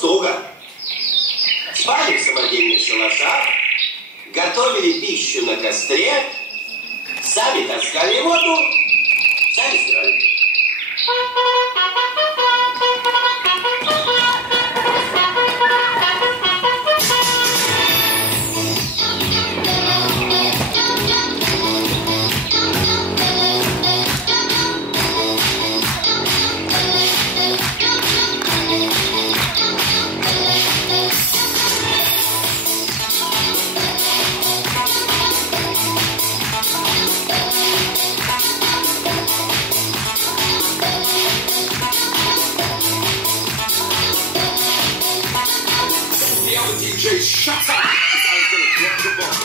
туго. Спали в самодельных шалашах, готовили пищу на костре, сами таскали воду, сами стирали. DJ, shut up! I'm gonna drop the bomb.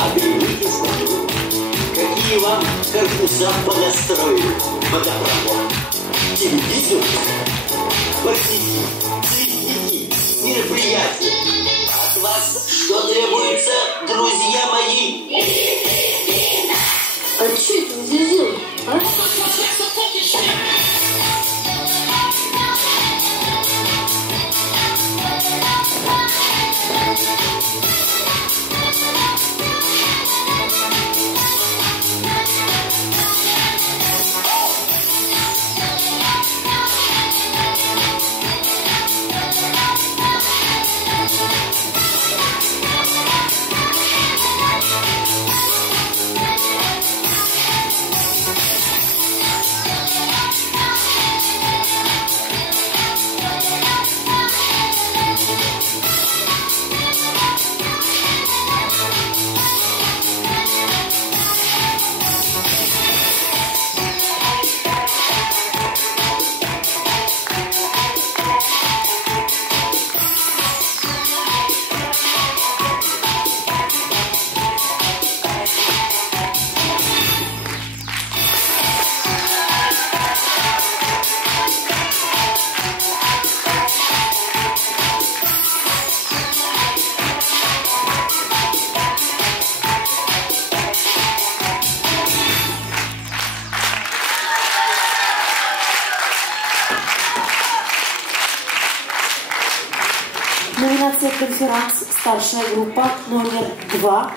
Оглянитесь вокруг, какие вам корпуса понастроили: водопровод, телевизор, квартиры, цветники, мероприятия. От вас что требуется, друзья мои? А что это нельзя делать, а? Номинация «Конферанс. Старшая группа» номер 2.